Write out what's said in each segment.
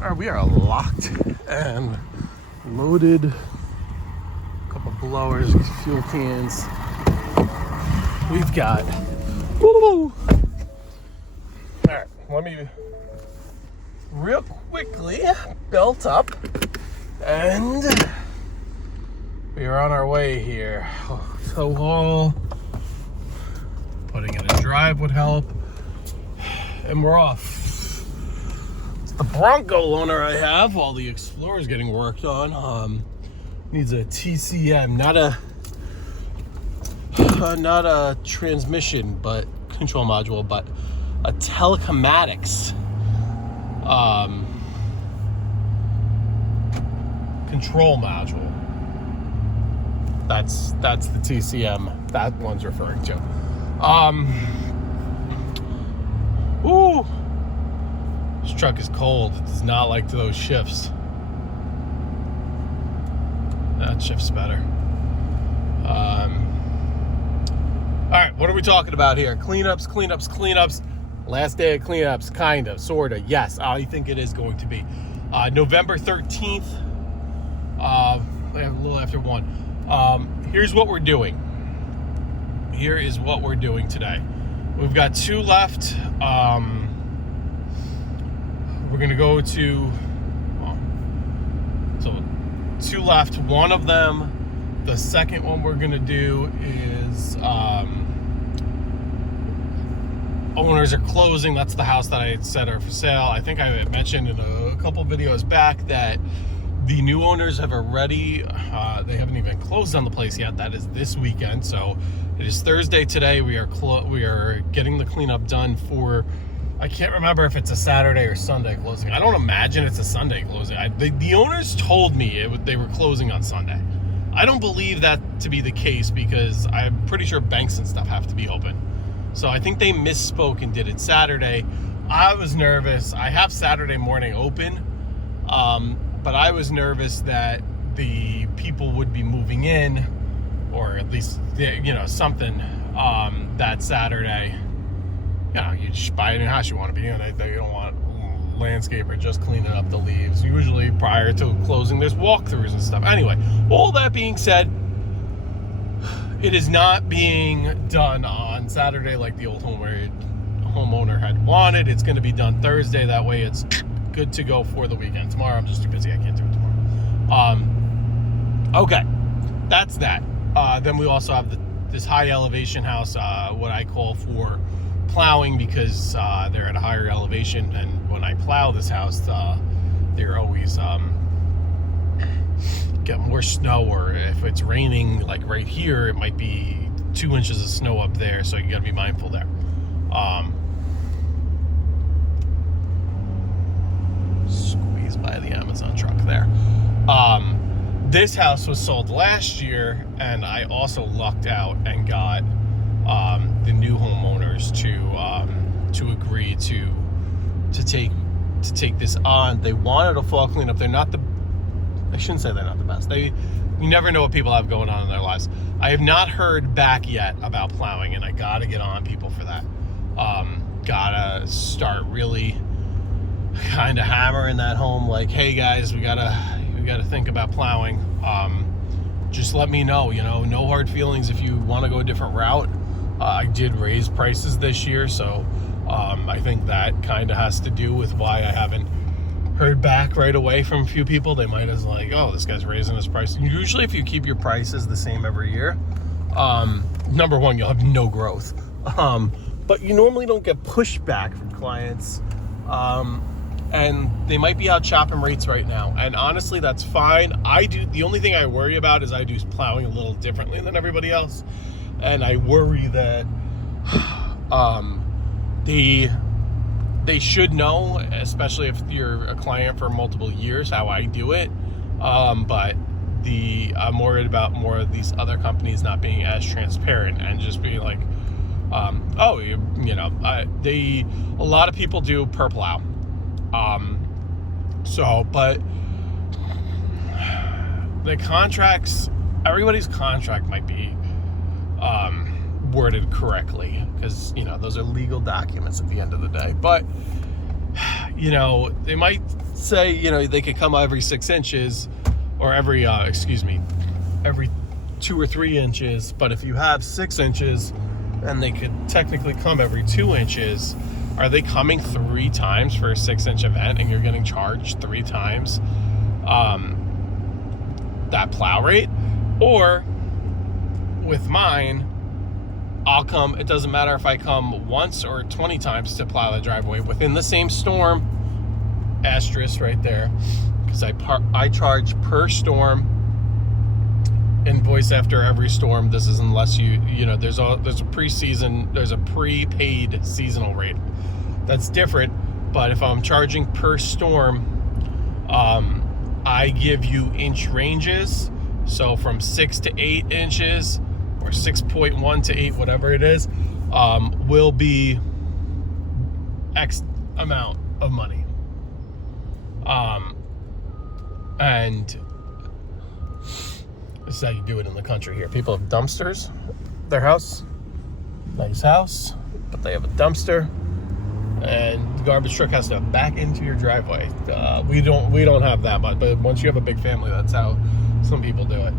All right, we are locked and loaded. A couple blowers, fuel cans. We've got. Woo! All right, let me real quickly belt up, and we are on our way here. So all putting in a drive would help, and we're off. The Bronco loaner I have, while the Explorer's getting worked on, needs a TCM, not a transmission, but control module, but a telecomatics control module. That's the TCM that one's referring to. Ooh. This truck is cold. It does not like those shifts. That shift's better. All right, what are we talking about here? Cleanups. Last day of cleanups, kind of, sort of. Yes, I think it is going to be. November 13th, a little after 1. Here's what we're doing. Here is what we're doing today. We've got 2 left. We're going to go to, so 2 left. One of them, the second one we're going to do is, owners are closing. That's the house that I had said are for sale. I think I had mentioned in a couple videos back that the new owners have already, they haven't even closed on the place yet. That is this weekend. So it is Thursday today. We are getting the cleanup done for, I can't remember if it's a Saturday or Sunday closing. I don't imagine it's a Sunday closing. The owners told me they were closing on Sunday. I don't believe that to be the case because I'm pretty sure banks and stuff have to be open. So I think they misspoke and did it Saturday. I was nervous. I have Saturday morning open, but I was nervous that the people would be moving in, or at least, something that Saturday. You just buy a new house, you want to be in it. You don't want landscaper just cleaning up the leaves. Usually prior to closing, there's walkthroughs and stuff. Anyway, all that being said, it is not being done on Saturday like the old homeowner had wanted. It's going to be done Thursday. That way it's good to go for the weekend. Tomorrow I'm just too busy. I can't do it tomorrow. Okay, that's that. Then we also have this high elevation house, what I call for plowing, because they're at a higher elevation, and when I plow this house, they're always get more snow, or if it's raining like right here, it might be 2 inches of snow up there, so you got to be mindful there. Squeezed by the Amazon truck there. This house was sold last year, and I also lucked out and got the new homeowners to agree to take this on. They wanted a fall cleanup. They're not the, I shouldn't say they're not the best. You never know what people have going on in their lives. I have not heard back yet about plowing, and I gotta get on people for that. Gotta start really kind of hammering that home, like, hey guys, we gotta think about plowing. Just let me know, no hard feelings if you want to go a different route. I did raise prices this year, so I think that kind of has to do with why I haven't heard back right away from a few people. They might have like, oh, this guy's raising his price. Usually if you keep your prices the same every year, number one, you'll have no growth. But you normally don't get pushback from clients. And they might be out chopping rates right now. And honestly, that's fine. The only thing I worry about is I do plowing a little differently than everybody else. And I worry that they should know, especially if you're a client for multiple years, how I do it. But I'm worried about more of these other companies not being as transparent and just being like, a lot of people do per plow. But the contracts, everybody's contract might be worded correctly, because those are legal documents at the end of the day. But you know, they might say, you know, they could come every 6 inches or every 2 or 3 inches. But if you have 6 inches and they could technically come every 2 inches, are they coming 3 times for a 6-inch event and you're getting charged 3 times that plow rate? Or with mine, I'll come, it doesn't matter if I come once or 20 times to plow the driveway within the same storm, asterisk right there, because I charge per storm, invoice after every storm. This is unless you know, there's a prepaid seasonal rate. That's different, but if I'm charging per storm, I give you inch ranges. So from 6 to 8 inches, or 6.1 to 8, whatever it is, will be X amount of money. And this is how you do it in the country here. People have dumpsters, their house, nice house, but they have a dumpster, and the garbage truck has to back into your driveway. We don't have that much, but once you have a big family, that's how some people do it.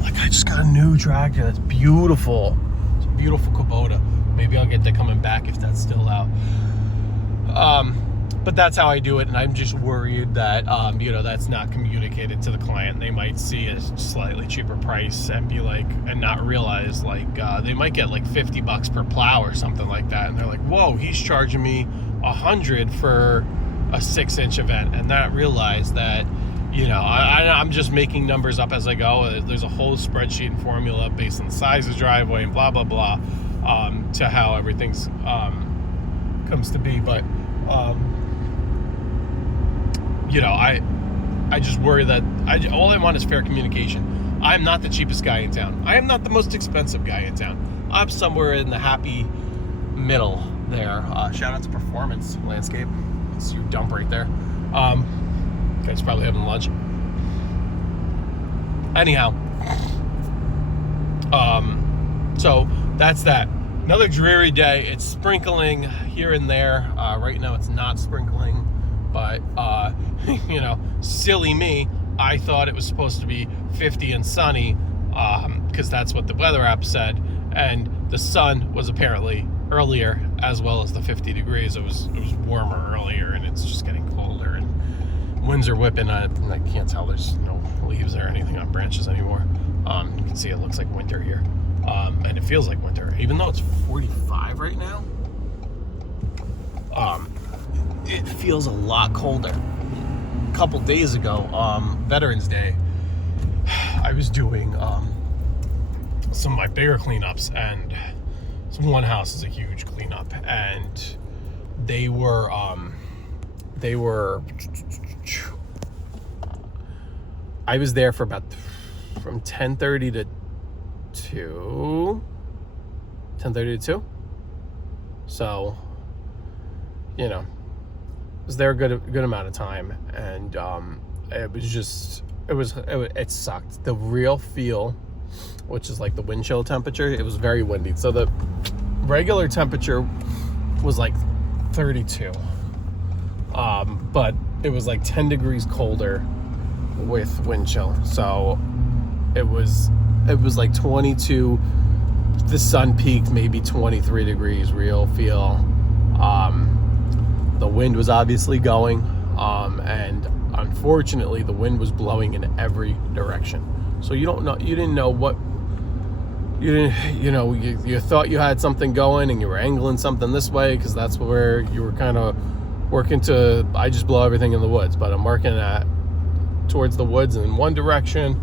Like, I just got a new tractor that's beautiful. It's a beautiful Kubota. Maybe I'll get that coming back if that's still out. But that's how I do it, and I'm just worried that you know, that's not communicated to the client. They might see a slightly cheaper price and be like, and not realize, like, they might get like $50 per plow or something like that, and they're like, whoa, he's charging me $100 for a 6-inch event, and not realize that, you know, I'm just making numbers up as I go. There's a whole spreadsheet and formula based on the size of the driveway and blah blah blah, to how everything's comes to be. But you know, I just worry that all I want is fair communication. I'm not the cheapest guy in town. I am not the most expensive guy in town. I'm somewhere in the happy middle there. Shout out to Performance Landscape. It's your dump right there. Guys probably having lunch. Anyhow, so that's that. Another dreary day. It's sprinkling here and there. Right now it's not sprinkling, but you know, silly me, I thought it was supposed to be 50 and sunny, because that's what the weather app said, and the sun was apparently earlier, as well as the 50 degrees. It was warmer earlier, and it's just getting colder, and winds are whipping. I can't tell, there's no leaves or anything on branches anymore. You can see it looks like winter here, and it feels like winter, even though it's 45 right now. It feels a lot colder. A couple days ago, Veterans Day, I was doing some of my bigger cleanups, and one house is a huge cleanup, and they were I was there for about from 10:30 to 2. 10:30 to 2. So, you know, I was there a good amount of time, and it sucked. The real feel, which is like the wind chill temperature, it was very windy. So the regular temperature was like 32, but it was like 10 degrees colder with wind chill. So it was like 22. The sun peaked maybe 23 degrees real feel. The wind was obviously going, and unfortunately the wind was blowing in every direction. So you didn't know what, you thought you had something going, and you were angling something this way because that's where you were kind of working to. I just blow everything in the woods, but I'm working towards the woods in one direction.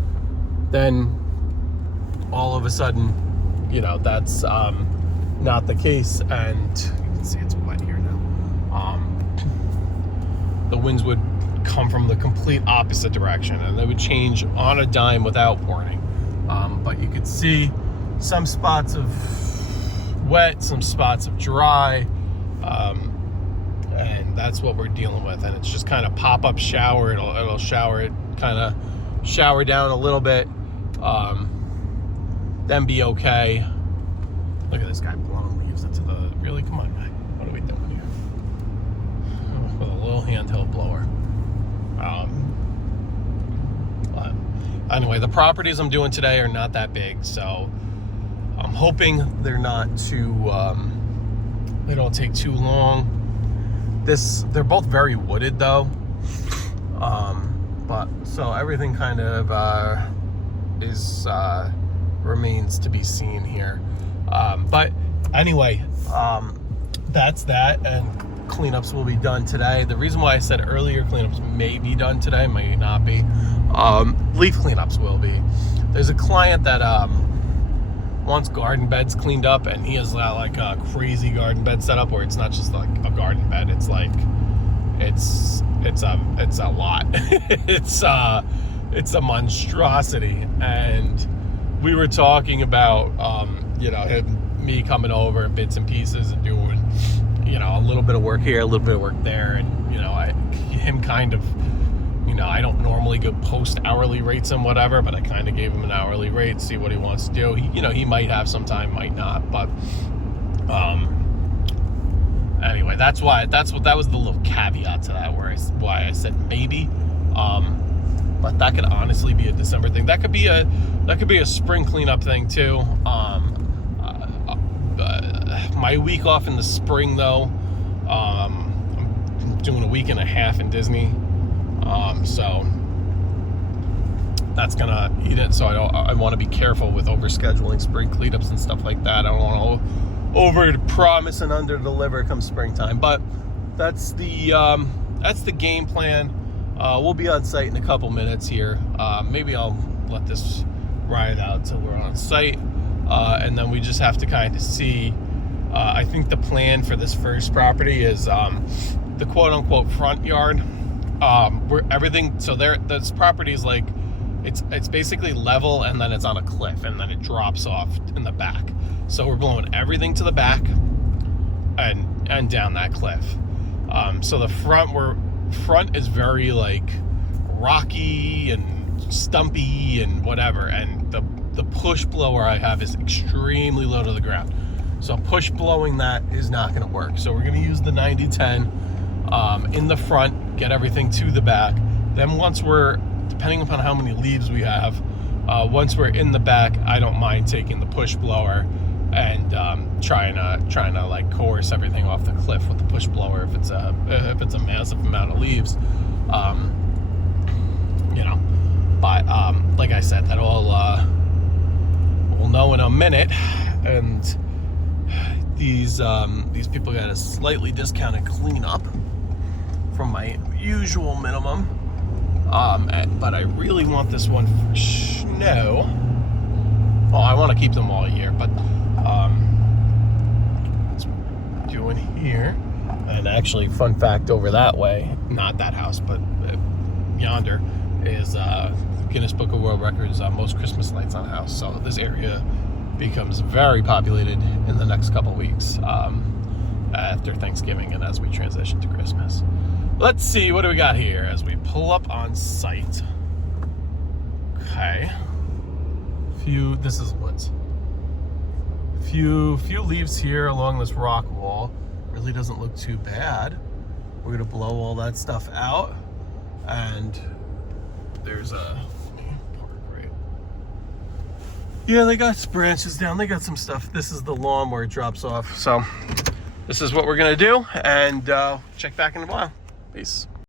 Then all of a sudden, you know, that's not the case, and you can see it's wet here now. The winds would come from the complete opposite direction, and they would change on a dime without warning. But you could see some spots of wet, some spots of dry, and that's what we're dealing with. And it's just kind of pop-up shower. It'll shower it, kind of shower down a little bit, then be okay. Look at this guy blowing leaves into the, really, come on, man, what are we doing? anyway, the properties I'm doing today are not that big, so I'm hoping they're not too, they don't take too long. They're both very wooded though. But so everything kind of remains to be seen here. But anyway, that's that, and cleanups will be done today. The reason why I said earlier cleanups may be done today, may not be. Leaf cleanups will be. There's a client that wants garden beds cleaned up, and he has like a crazy garden bed set up where it's not just like a garden bed, it's like it's a lot. it's a monstrosity. And we were talking about me coming over in bits and pieces and doing a little bit of work here, a little bit of work there, and him kind of, I don't normally go post hourly rates and whatever, but I kind of gave him an hourly rate, see what he wants to do. He might have some time, might not, but anyway, that was the little caveat to that, why I said maybe. But that could honestly be a December thing. That could be a spring cleanup thing too. My week off in the spring though, I'm doing a week and a half in Disney. So that's gonna eat it. So I want to be careful with overscheduling spring cleanups and stuff like that. I don't want to over promise and under deliver come springtime. But that's the game plan. We'll be on site in a couple minutes here. Maybe I'll let this ride out till we're on site, and then we just have to kind of see. I think the plan for this first property is the quote-unquote front yard. Where everything, so this property is like, it's basically level, and then it's on a cliff, and then it drops off in the back. So we're blowing everything to the back and down that cliff. So the front is very like rocky and stumpy and whatever, and the push blower I have is extremely low to the ground. So push blowing that is not going to work. So we're going to use the 90-10 in the front, get everything to the back. Then once we're, depending upon how many leaves we have, once we're in the back, I don't mind taking the push blower and trying to like coerce everything off the cliff with the push blower if it's a massive amount of leaves. But like I said, that all we'll know in a minute. And these people got a slightly discounted cleanup from my usual minimum. But I really want this one for snow. Well, I want to keep them all year, but that's what we're doing here. And actually, fun fact over that way, not that house, but yonder, is Guinness Book of World Records most Christmas lights on a house. So this area becomes very populated in the next couple weeks after Thanksgiving and as we transition to Christmas. Let's see, what do we got here as we pull up on site? Okay. This is woods. Few leaves here along this rock wall. Really doesn't look too bad. We're gonna blow all that stuff out, and there's a park right. Yeah, they got branches down. They got some stuff. This is the lawn where it drops off. So this is what we're gonna do, and check back in a while. Peace.